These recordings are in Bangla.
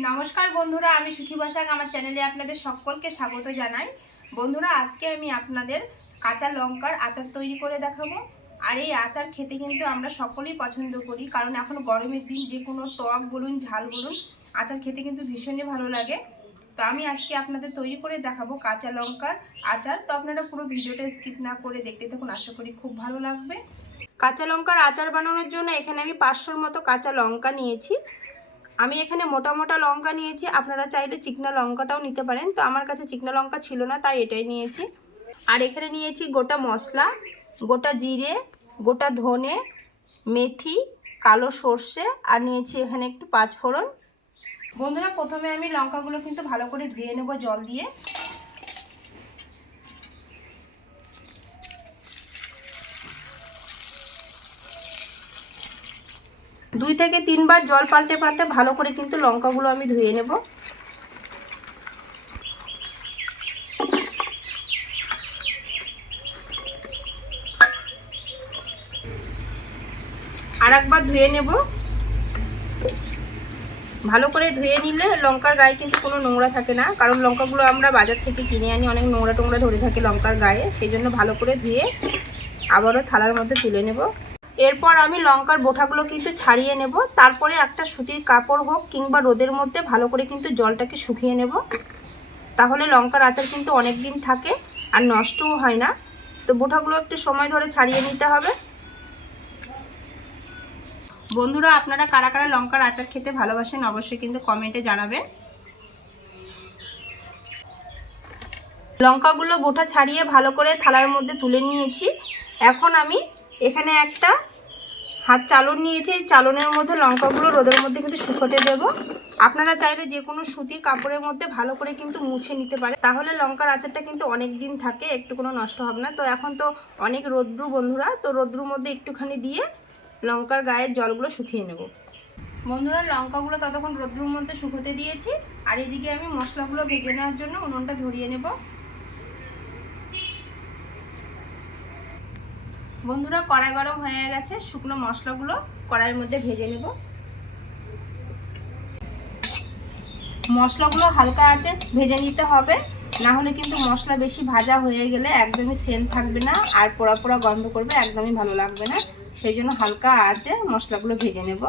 নমস্কার বন্ধুরা, আমি সুখী বসাক আমার চ্যানেলে আপনাদের সকলকে স্বাগত জানাই। বন্ধুরা, আজকে আমি আপনাদের কাঁচা লঙ্কার আচার তৈরি করে দেখাবো। আর এই আচার খেতে কিন্তু আমরা সকলেই পছন্দ করি, কারণ এখন গরমের দিন, যে কোনো টক বলুন, ঝাল বলুন, আচার খেতে কিন্তু ভীষণই ভালো লাগে। তো আমি আজকে আপনাদের তৈরি করে দেখাবো কাঁচা লঙ্কার আচার। তো আপনারা পুরো ভিডিওটা স্কিপ না করে দেখতে থাকুন, আশা করি খুব ভালো লাগবে। কাঁচা লঙ্কার আচার বানানোর জন্য এখানে আমি পাঁচশোর মতো কাঁচা লঙ্কা নিয়েছি। আমি এখানে মোটা মোটা লঙ্কা নিয়েছি। আপনারা চাইলে চিকনা লঙ্কাটাও নিতে পারেন। তো আমার কাছে চিকনা লঙ্কা ছিল না, তাই এটাই নিয়েছি। আর এখানে নিয়েছি গোটা মশলা, গোটা জিরে, গোটা ধনে, মেথি, কালো সর্ষে, আর নিয়েছি এখানে একটু পাঁচ ফোড়ন বন্ধুরা, প্রথমে আমি লঙ্কাগুলো কিন্তু ভালো করে ধুয়ে নেব জল দিয়ে। দুই থেকে তিনবার জল পাল্টে পাল্টে ভালো করে কিন্তু লঙ্কাগুলো আমি ধুয়ে নেব। আর একবার ধুয়ে নেব। ভালো করে ধুয়ে নিলে লঙ্কার গায়ে কিন্তু কোনো নোংরা থাকে না, কারণ লঙ্কাগুলো আমরা বাজার থেকে কিনে আনি, অনেক নোংরা টোংরা ধরে থাকে লঙ্কার গায়ে, সেই জন্য ভালো করে ধুয়ে আবারও থালার মধ্যে তুলে নেব। এরপর আমি লঙ্কার বোঠাগুলো কিন্তু ছাড়িয়ে নেব। তারপরে একটা সুতির কাপড় হোক কিংবা রোদের মধ্যে ভালো করে কিন্তু জলটাকে শুকিয়ে নেব। তাহলে লঙ্কার আচার কিন্তু অনেক দিন থাকে আর নষ্টও হয় না। তো বোঠাগুলো একটু সময় ধরে ছাড়িয়ে নিতে হবে। বন্ধুরা, আপনারা কারা কারা লঙ্কার আচার খেতে ভালোবাসেন অবশ্যই কিন্তু কমেন্টে জানাবেন। লঙ্কাগুলো বোটা ছাড়িয়ে ভালো করে থালার মধ্যে তুলে নিয়েছি। এখন আমি এখানে একটা হাত চালন নিয়েছি চালনের মধ্যে লঙ্কাগুলো রোদের মধ্যে কিন্তু শুকোতে দেব। আপনারা চাইলে যে কোনো সুতির কাপড়ের মধ্যে ভালো করে কিন্তু মুছে নিতে পারে তাহলে লঙ্কার আচারটা কিন্তু অনেক দিন থাকে, একটু কোনো নষ্ট হবে না। তো এখন তো অনেক রোদ্রু বন্ধুরা, তো রোদ্রুর মধ্যে একটুখানি দিয়ে লঙ্কার গায়ের জলগুলো শুকিয়ে নেব। বন্ধুরা, লঙ্কাগুলো ততক্ষণ রোদ্রুর মধ্যে শুকোতে দিয়েছি। আর এদিকে আমি মশলাগুলো ভেজে নেওয়ার জন্য উনুনটা ধরিয়ে নেব। বন্ধুরা, কড়াই গরম হয়ে গেছে। শুকনো মশলাগুলো কড়াইয়ের মধ্যে ভেজে নেব। মশলাগুলো হালকা আছে, ভেজে নিতে হবে। না হলে কিন্তু মশলা বেশি ভাজা হয়ে গেলে একদমই সেল থাকবে না, আর পোড়া পোড়া গন্ধ করবে, একদমই ভালো লাগবে না। সেই জন্য হালকা আছে, মশলাগুলো ভেজে নেব।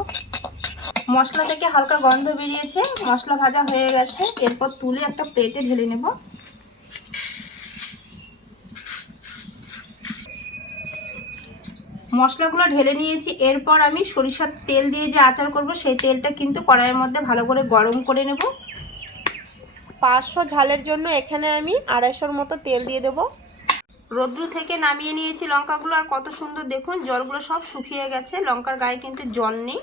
মশলা থেকে হালকা গন্ধ বেরিয়েছে, মশলা ভাজা হয়ে গেছে। এরপর তুলে একটা প্লেটে ঢেলে নেব। মশলাগুলো ঢেলে নিয়েছি, এরপর আমি সরিষার তেল দিয়ে যে আচার করব, সেই তেলটা কিন্তু কড়াইয়ের মধ্যে ভালো করে গরম করে নেব। পাঁচশো ঝালের জন্য এখানে আমি আড়াইশোর মতো তেল দিয়ে দেবো। রোদ্রু থেকে নামিয়ে নিয়েছি লঙ্কাগুলো, আর কত সুন্দর দেখুন, জলগুলো সব শুকিয়ে গেছে, লঙ্কার গায়ে কিন্তু জল নেই।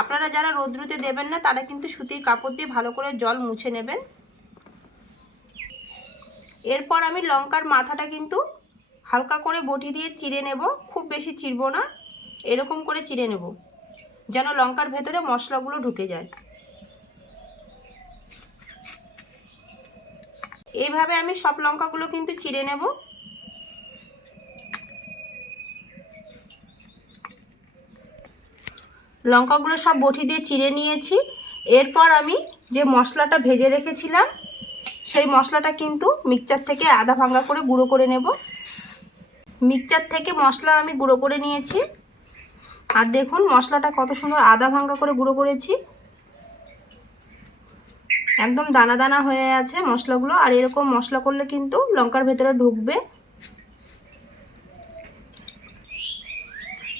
আপনারা যারা রোদ্রুতে দেবেন না, তারা কিন্তু সুতির কাপড় দিয়ে ভালো করে জল মুছে নেবেন। এরপর আমি লঙ্কার মাথাটা কিন্তু হালকা করে বটি দিয়ে চিড়ে নেব, খুব বেশি চিরবো না, এরকম করে চিড়ে নেব, যেন লঙ্কার ভেতরে মশলাগুলো ঢুকে যায়। এইভাবে আমি সব লঙ্কাগুলো কিন্তু চিড়ে নেব। লঙ্কাগুলো সব বটি দিয়ে চিড়ে নিয়েছি। এরপর আমি যে মশলাটা ভেজে রেখেছিলাম, সেই মশলাটা কিন্তু মিক্সচার থেকে আধা ভাঙ্গা করে গুঁড়ো করে নেব। মিক্সচার থেকে মশলা আমি গুঁড়ো করে নিয়েছি। আর দেখুন, মশলাটা কত সুন্দর আধা ভাঙ্গা করে গুঁড়ো করেছি। একদম দানা দানা হয়ে আছে মশলাগুলো, আর এরকম মশলা করলে কিন্তু লঙ্কার ভেতরে ঢুকবে।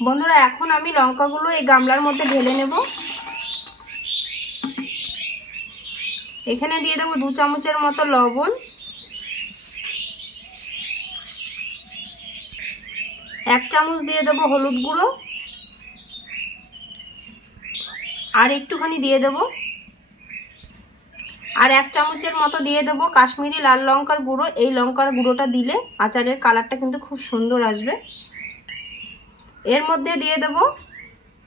বন্ধুরা, এখন আমি লঙ্কাগুলো এই গামলার মধ্যে ঢেলে নেব। এখানে দিয়ে দেবো দু চামচের মতো লবণ। এক চামচ দিয়ে দেবো হলুদ গুঁড়ো। আর একটুখানি দিয়ে দেবো। আর এক চামচের মতো দিয়ে দেবো কাশ্মীরি লাল লঙ্কার গুঁড়ো। এই লঙ্কার গুঁড়োটা দিলে আচারের কালারটা কিন্তু খুব সুন্দর আসবে। এর মধ্যে দিয়ে দেব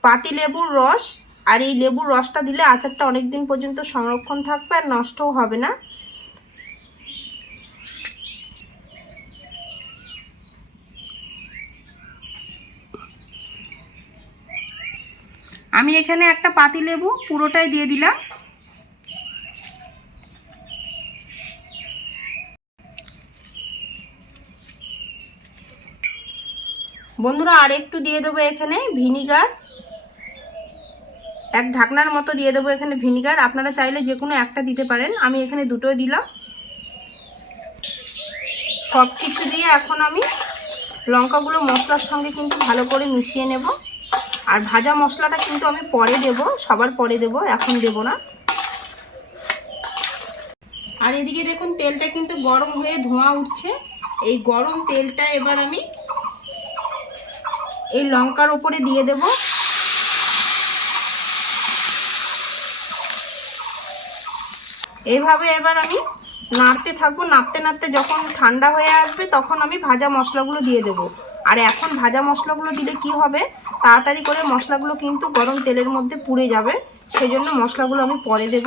পাতি লেবুর রস। আর এই লেবুর রসটা দিলে আচারটা অনেক দিন পর্যন্ত সংরক্ষণ থাকবে আর নষ্টও হবে না। আমি এখানে একটা পাতি লেবু পুরোটাই দিয়ে দিলাম। বন্ধুরা আর একটু দিয়ে দেবো এখানে ভিনিগার। এক ঢাকনার মতো দিয়ে দেবো এখানে ভিনিগার। আপনারা চাইলে যে কোনো একটা দিতে পারেন। আমি এখানে দুটো দিলাম। সব কিছু দিয়ে এখন আমি লঙ্কাগুলো মশলার সঙ্গে কিন্তু ভালো করে মিশিয়ে নেব। আর ভাজা মশলাটা কিন্তু আমি পরে দেব, সবার পরে দেব, এখন দেব না। আর এদিকে দেখুন, তেলটা কিন্তু গরম হয়ে ধোঁয়া উঠছে। এই গরম তেলটা এবার আমি এই লঙ্কার ওপরে দিয়ে দেব। এইভাবে এবার আমি নাড়তে থাকব। নাড়তে নাড়তে যখন ঠান্ডা হয়ে আসবে, তখন আমি ভাজা মশলাগুলো দিয়ে দেব। আর এখন ভাজা মশলাগুলো দিলে কি হবে? তাড়াতাড়ি করে মশলাগুলো কিন্তু গরম তেলের মধ্যে পুড়ে যাবে, সেজন্য মশলাগুলো আমি পরে দেব।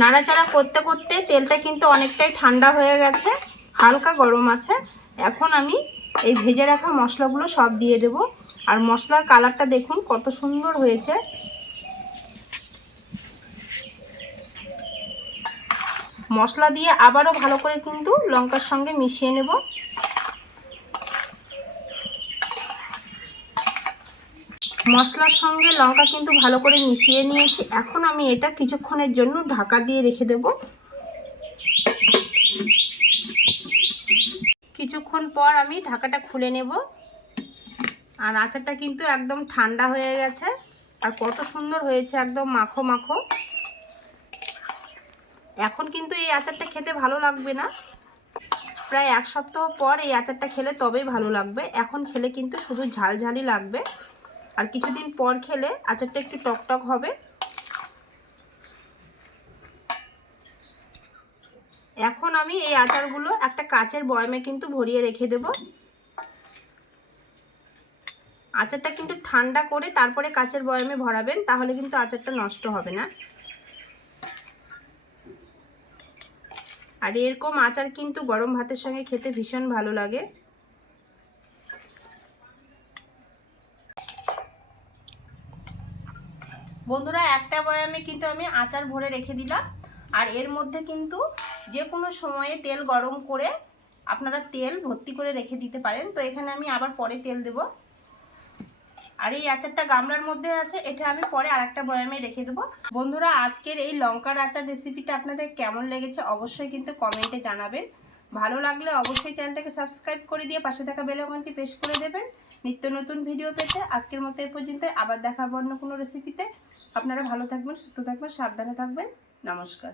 নাড়াচাড়া করতে করতে তেলটা কিন্তু অনেকটাই ঠান্ডা হয়ে গেছে, হালকা গরম আছে। এখন আমি এই ভেজে রাখা মশলাগুলো সব দিয়ে দেব। আর মশলার কালারটা দেখুন কত সুন্দর হয়েছে। মশলা দিয়ে আবারও ভালো করে কিন্তু লঙ্কার সঙ্গে মিশিয়ে নেব। মশলার সঙ্গে লঙ্কা কিন্তু ভালো করে মিশিয়ে নিয়েছি। এখন আমি এটা কিছুক্ষণের জন্য ঢাকা দিয়ে রেখে দেব। কিছুক্ষণ পর আমি ঢাকাটা খুলে নেব। আর আচারটা কিন্তু একদম ঠান্ডা হয়ে গেছে। আর কত সুন্দর হয়েছে, একদম মাখো মাখো। এখন কিন্তু এই আচারটা খেতে ভালো লাগবে না। প্রায় এক সপ্তাহ পর এই আচারটা খেলে তবেই ভালো লাগবে। এখন খেলে কিন্তু শুধু ঝাল ঝালই লাগবে। আর কিছুদিন পর খেলে আচারটা একটু টকটক হবে। এখন আমি এই আচারগুলো একটা কাচের বয়ামে কিন্তু ভরিয়ে রেখে দেব। আচারটা কিন্তু ঠান্ডা করে তারপরে কাচের বয়ামে ভরাবেন, তাহলে কিন্তু আচারটা নষ্ট হবে না। আর এরকম আচার কিন্তু গরম ভাতের সঙ্গে খেতে ভীষণ ভালো লাগে। বন্ধুরা, একটা বয়ামে কিন্তু আমি আচার ভরে রেখে দিলাম। আর এর মধ্যে কিন্তু যে কোনো সময়ে তেল গরম করে আপনারা তেল ভর্তি করে রেখে দিতে পারেন। তো এখানে আমি আবার পরে তেল দেব। আর এই আচারটা গামলার মধ্যে আছে, এটা আমি পরে আরেকটা বয়ামে রেখে দেবো। বন্ধুরা, আজকের এই লঙ্কার আচার রেসিপিটা আপনাদের কেমন লেগেছে অবশ্যই কিন্তু কমেন্টে জানাবেন। ভালো লাগলে অবশ্যই চ্যানেলটাকে সাবস্ক্রাইব করে দিয়ে পাশে থাকা বেলাকনটি প্রেস করে দেবেন। নিত্য নতুন ভিডিও পেতে আজকের মতো এ পর্যন্ত আবার দেখাবো অন্য কোনো রেসিপিতে আপনারা ভালো থাকবেন, সুস্থ থাকবেন, সাবধানে থাকবেন। নমস্কার।